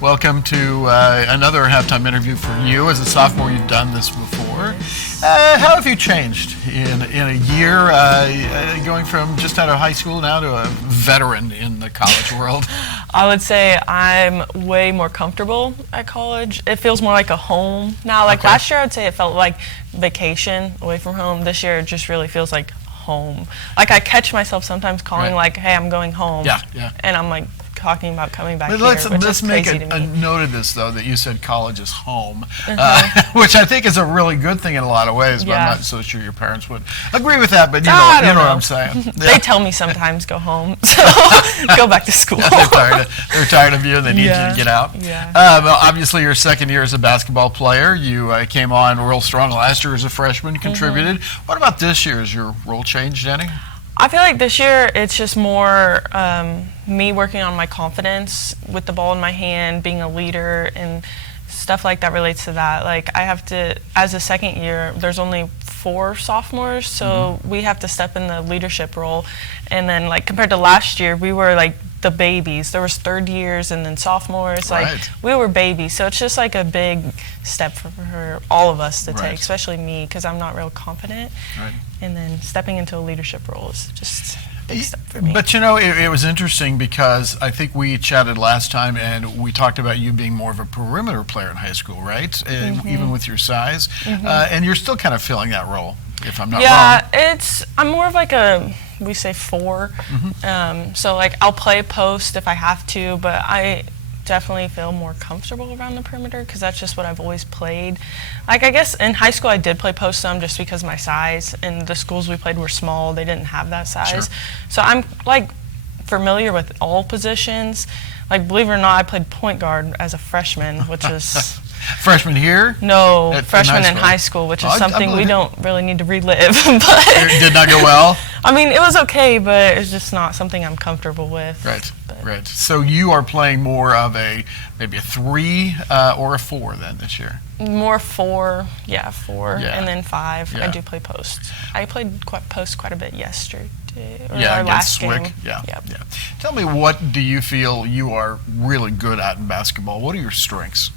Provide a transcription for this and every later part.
welcome to another halftime interview for you. As a sophomore, you've done this before. How have you changed in a year, going from just out of high school now to a veteran in the college world? I would say I'm way more comfortable at college. It feels more like a home now. Like last year, I'd say it felt like vacation away from home. This year, it just really feels like home. Like I catch myself sometimes calling like, "Hey, I'm going home." Yeah. And I'm like talking about coming back here, let's make a note of this, though, that you said college is home, which I think is a really good thing in a lot of ways, but I'm not so sure your parents would agree with that, but you know what I'm saying. They tell me sometimes go home, so go back to school. They're tired of you and they need you to get out. Well, obviously, your second year as a basketball player, you came on real strong last year as a freshman, contributed. What about this year? Has your role changed any? I feel like this year it's just more me working on my confidence with the ball in my hand, being a leader, and stuff like that relates to that. Like I have to, as a second year, there's only 4 sophomores, so we have to step in the leadership role. And then like compared to last year, we were like the babies. There was third years and then sophomores. Like we were babies, so it's just like a big step for all of us to take, especially me, because I'm not real confident. And then stepping into a leadership role is just a big step for me. But you know, it was interesting because I think we chatted last time and we talked about you being more of a perimeter player in high school, right? Even with your size. And you're still kind of filling that role, if I'm not wrong. Yeah, I'm more of like we say 4. So like I'll play post if I have to, but I definitely feel more comfortable around the perimeter because that's just what I've always played. Like I guess in high school I did play post some just because of my size, and the schools we played were small. They didn't have that size. So I'm like familiar with all positions. Like believe it or not, I played point guard as a freshman, which is freshman here? No, freshman in high school, which is something we don't really need to relive. But it did not go well? I mean, it was okay, but it's just not something I'm comfortable with. Right. So you are playing more of maybe a 3 or a 4 then this year? More 4, 4, and then 5. I do play post. I played post quite a bit yesterday. Our last game. Yeah. Tell me, what do you feel you are really good at in basketball? What are your strengths?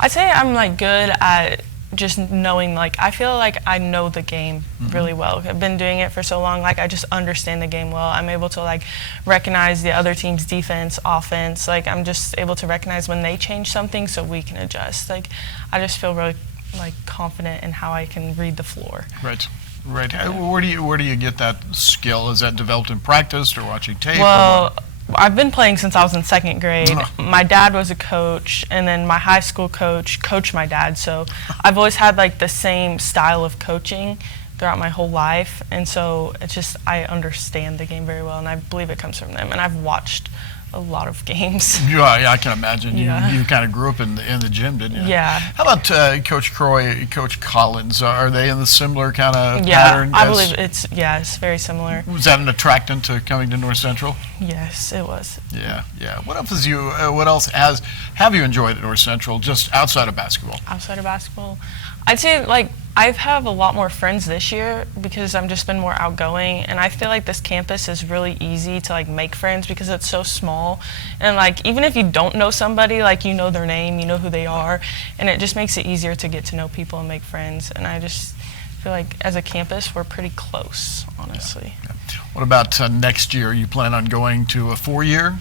I'd say I'm like good at just knowing, like I feel like I know the game really well. I've been doing it for so long, like I just understand the game well. I'm able to like recognize the other team's defense, offense. Like I'm just able to recognize when they change something so we can adjust. Like I just feel really like confident in how I can read the floor. Right. Where do you get that skill? Is that developed in practice or watching tape? Well, I've been playing since I was in 2nd grade. My dad was a coach, and then my high school coach coached my dad. So I've always had like the same style of coaching throughout my whole life, and so it's just I understand the game very well, and I believe it comes from them. And I've watched a lot of games. Yeah, I can imagine. You kind of grew up in the gym, didn't you? Yeah. How about Coach Croy, Coach Collins? Are they in the similar kind of pattern? I believe it's very similar. Was that an attractant to coming to North Central? Yes, it was. Yeah. What else have you enjoyed at North Central, just outside of basketball? Outside of basketball, I'd say like I have a lot more friends this year because I've just been more outgoing, and I feel like this campus is really easy to like make friends because it's so small, and like even if you don't know somebody, like you know their name, you know who they are, and it just makes it easier to get to know people and make friends. And I just feel like as a campus we're pretty close, honestly. What about next year? You plan on going to a 4-year?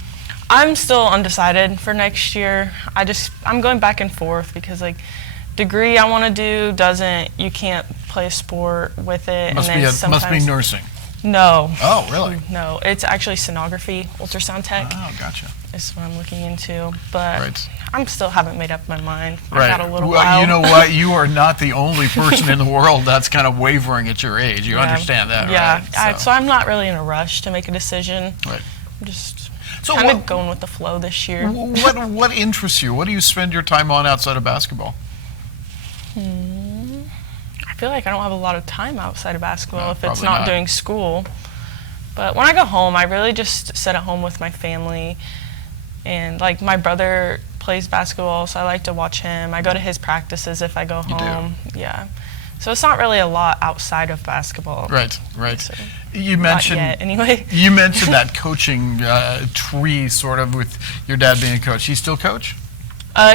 I'm still undecided for next year. I'm going back and forth because like degree I want to do you can't play a sport with it. Must be nursing. No. Oh, really? No, it's actually sonography, ultrasound tech. Oh, gotcha. Is what I'm looking into, but I'm still haven't made up my mind. I've got a little well, while. You know what? You are not the only person in the world that's kind of wavering at your age. You understand that, right? So I'm not really in a rush to make a decision. Right. I'm just kind of going with the flow this year. What interests you? What do you spend your time on outside of basketball? I feel like I don't have a lot of time outside of basketball if it's not doing school. But when I go home, I really just sit at home with my family. And like my brother plays basketball, so I like to watch him. I go to his practices if I go home. You do? Yeah. So it's not really a lot outside of basketball. Right, right. So, You not mentioned yet, anyway. you mentioned that coaching tree, sort of, with your dad being a coach. He's still coach?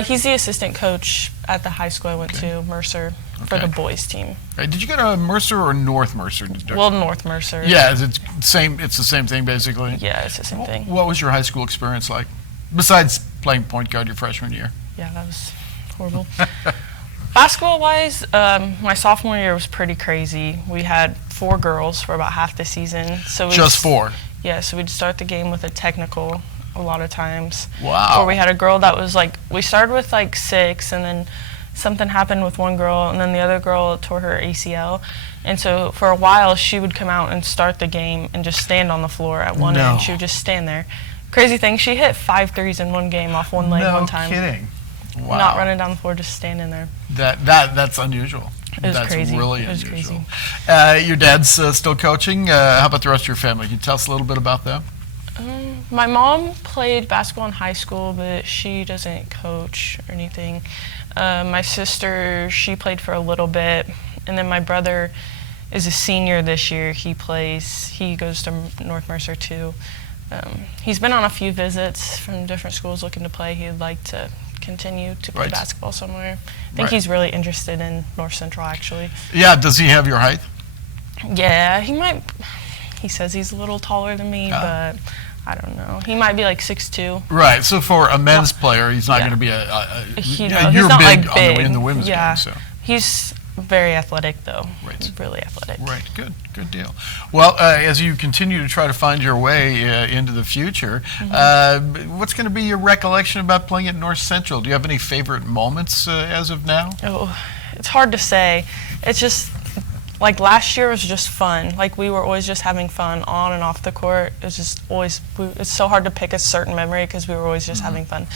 He's the assistant coach at the high school I went to, Mercer, for the boys team. Right. Did you go to Mercer or North Mercer? Well, North Mercer. Yeah, it's same. It's the same thing, basically. Yeah, it's the same thing. What was your high school experience like, besides playing point guard your freshman year? Yeah, that was horrible. Basketball-wise, my sophomore year was pretty crazy. We had 4 girls for about half the season. So Just 4? Yeah, so we'd start the game with a technical a lot of times. Wow. Or we had a girl that was like, we started with like 6, and then something happened with one girl, and then the other girl tore her ACL. And so for a while, she would come out and start the game and just stand on the floor at one end. She would just stand there. Crazy thing, she hit 5 threes in one game off one leg one time. No kidding. Wow. Not running down the floor, just standing there. That's unusual. It was That's crazy. really It was unusual. crazy. Your dad's still coaching. How about the rest of your family? Can you tell us a little bit about them? My mom played basketball in high school, but she doesn't coach or anything. My sister, she played for a little bit, and then my brother is a senior this year. He goes to North Mercer too. He's been on a few visits from different schools looking to play. He'd like to continue to play basketball somewhere. I think he's really interested in North Central, actually. Yeah, does he have your height? Yeah, he might. He says he's a little taller than me, but I don't know. He might be like 6'2". Right. So for a men's player, he's not going to be you're not big, like big in the women's game. So. He's very athletic, though. Right. He's really athletic. Right. Good deal. Well, as you continue to try to find your way into the future, what's going to be your recollection about playing at North Central? Do you have any favorite moments as of now? Oh, it's hard to say. It's just like last year was just fun. Like we were always just having fun on and off the court. It was just always. It's so hard to pick a certain memory because we were always just having fun.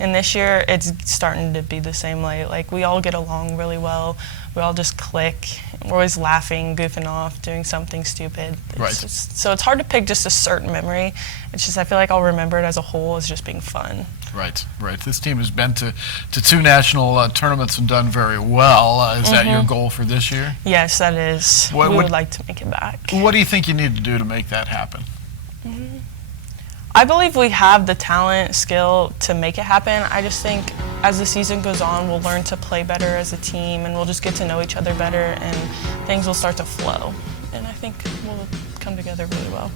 And this year, it's starting to be the same way. Like we all get along really well. We all just click. We're always laughing, goofing off, doing something stupid. So it's hard to pick just a certain memory. It's just I feel like I'll remember it as a whole as just being fun. Right. This team has been to 2 national tournaments and done very well. Is that your goal for this year? Yes, that is. We would like to make it back. What do you think you need to do to make that happen? I believe we have the talent, skill to make it happen. I just think as the season goes on, we'll learn to play better as a team, and we'll just get to know each other better, and things will start to flow. And I think we'll come together really well.